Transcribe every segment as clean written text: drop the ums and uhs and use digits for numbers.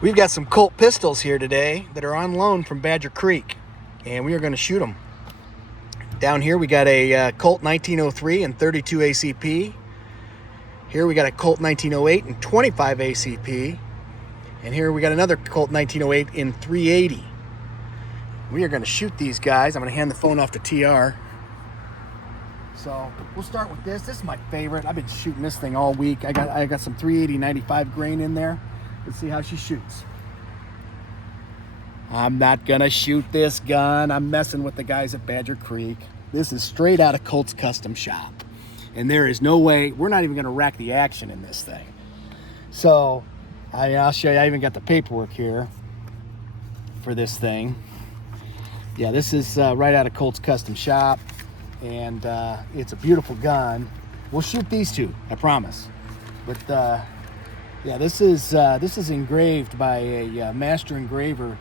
We've got some Colt pistols here today that are on loan from Badger Creek, and we are going to shoot them. Down here we got a Colt 1903 and 32 ACP. Here we got a Colt 1908 and 25 ACP. And here we got another Colt 1908 in 380. We are going to shoot these guys. I'm going to hand the phone off to TR. So we'll start with this. This is my favorite. I've been shooting this thing all week. I got some 380 95 grain in there. Let's see how she shoots. I'm not gonna shoot this gun. I'm messing with the guys at Badger Creek. This is straight out of Colt's Custom shop. And there is no way, we're not even gonna rack the action in this thing. So I'll show you, I even got the paperwork here for this thing. Yeah, this is right out of Colt's Custom shop. And it's a beautiful gun. We'll shoot these two, I promise. But yeah, this is engraved by a master engraver,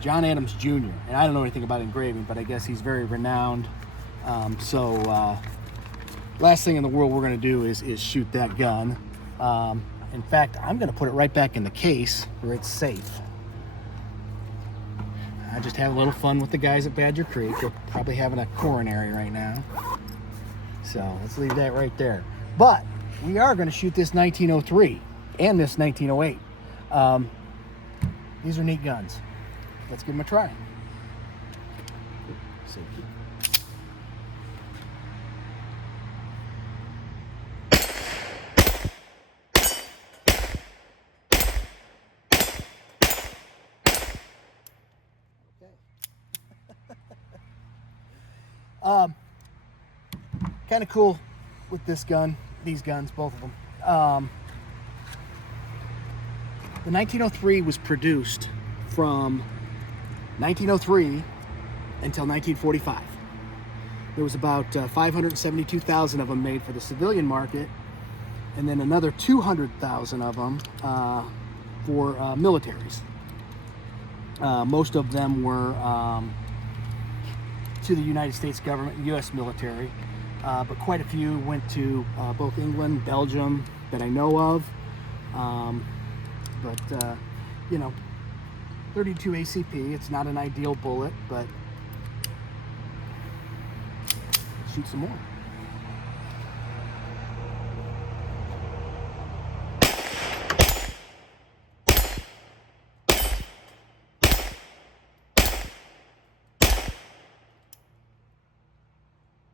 John Adams Jr. And I don't know anything about engraving, but I guess he's very renowned. Last thing in the world we're going to do is shoot that gun. In fact, I'm going to put it right back in the case where it's safe. I just have a little fun with the guys at Badger Creek. They're probably having a coronary right now. So let's leave that right there. But we are going to shoot this 1903 and this 1908. These are neat guns. Let's give them a try. Safety. Kind of cool with this gun, these guns, both of them. The 1903 was produced from 1903 until 1945. There was about 572,000 of them made for the civilian market, and then another 200,000 of them for militaries. Most of them were to the United States government, U.S. military, but quite a few went to both England, Belgium, that I know of. You know, 32 ACP, it's not an ideal bullet, but let's shoot some more.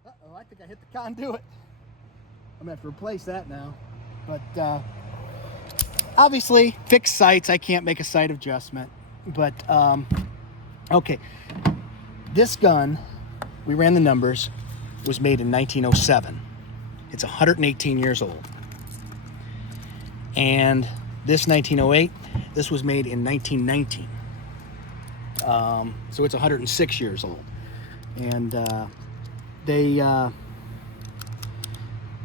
Uh-oh, I think I hit the conduit. I'm gonna have to replace that now. But obviously, fixed sights, I can't make a sight adjustment. But, okay. This gun, we ran the numbers, was made in 1907. It's 118 years old. And this 1908, this was made in 1919. So it's 106 years old. And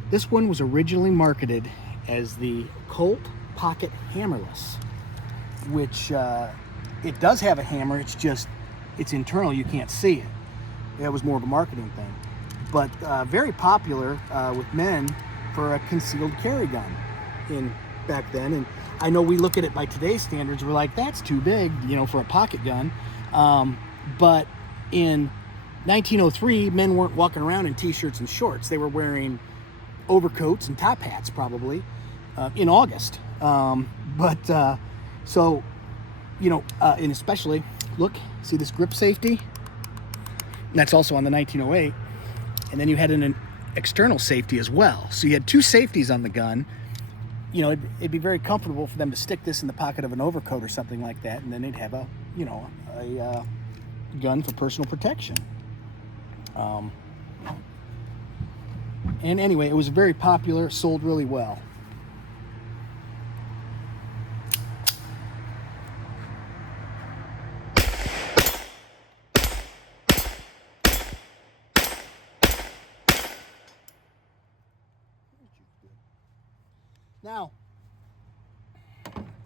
this one was originally marketed as the Colt Pocket Hammerless, which it does have a hammer, it's internal, you can't see it. That was more of a marketing thing. But very popular with men for a concealed carry gun back then. And I know we look at it by today's standards, we're like, that's too big, you know, for a pocket gun. But in 1903, men weren't walking around in t-shirts and shorts. They were wearing overcoats and top hats probably in August. So, you know, and especially, look, see this grip safety? And that's also on the 1908. And then you had an external safety as well. So you had two safeties on the gun. You know, it'd be very comfortable for them to stick this in the pocket of an overcoat or something like that, and then they'd have a gun for personal protection. And anyway, it was very popular, sold really well. Now,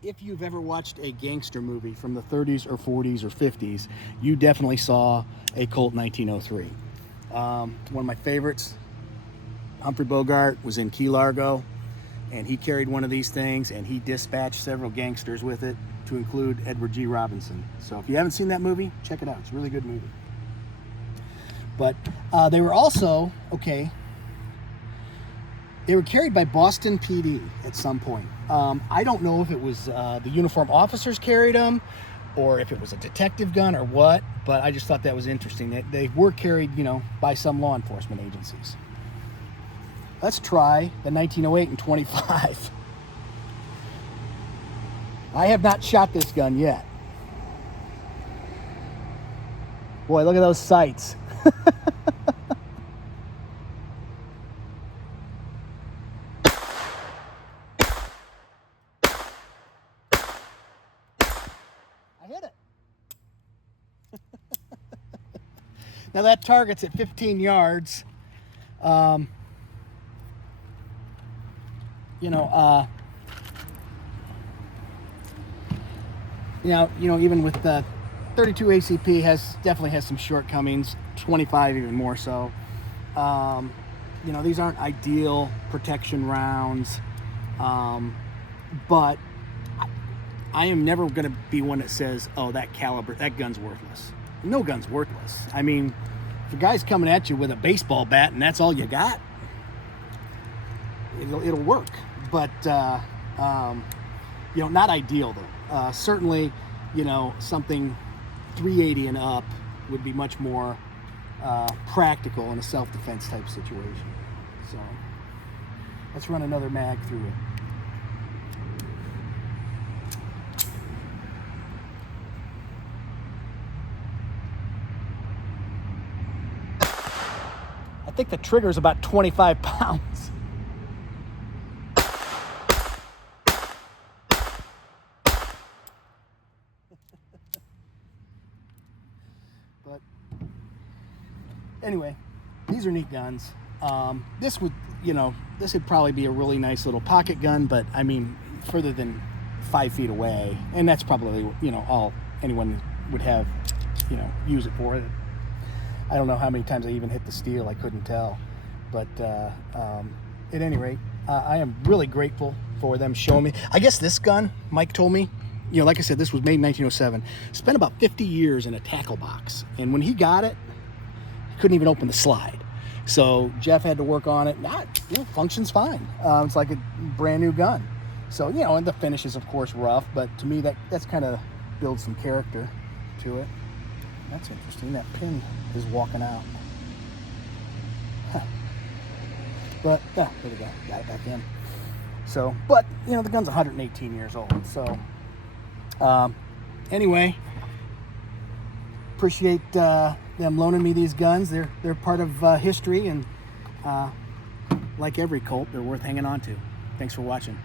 if you've ever watched a gangster movie from the 30s or 40s or 50s, you definitely saw a Colt 1903. One of my favorites, Humphrey Bogart, was in Key Largo, and he carried one of these things, and he dispatched several gangsters with it. to include Edward G. Robinson. So if you haven't seen that movie, check it out. It's a really good movie. But they were also, okay, they were carried by Boston PD at some point. I don't know if it was the uniformed officers carried them or if it was a detective gun or what, but I just thought that was interesting. They were carried, you know, by some law enforcement agencies. Let's try the 1908 and 25. I have not shot this gun yet. Boy, look at those sights. I hit it. Now that target's at 15 yards. Even with the 32 ACP definitely has some shortcomings, 25 even more so. These aren't ideal protection rounds, but I am never going to be one that says, oh, that gun's worthless. No gun's worthless. I mean, if a guy's coming at you with a baseball bat and that's all you got, it'll work. But, not ideal though. Certainly, something 380 and up would be much more practical in a self-defense type situation. So let's run another mag through it. I think the trigger is about 25 pounds. But anyway, these are neat guns. This would probably be a really nice little pocket gun, but I mean, further than 5 feet away, and that's probably, all anyone would have, use it for. I don't know how many times I even hit the steel. I couldn't tell. But at any rate, I am really grateful for them showing me. I guess this gun, Mike told me, like I said, this was made in 1907. Spent about 50 years in a tackle box. And when he got it, he couldn't even open the slide. So Jeff had to work on it. Functions fine. It's like a brand new gun. So, and the finish is, of course, rough. But to me, that's kind of builds some character to it. That's interesting. That pin is walking out. Huh. But, there we go. Got it back in. So, but, the gun's 118 years old. So, anyway, appreciate them loaning me these guns. They're part of history, and like every Colt, they're worth hanging on to. Thanks for watching.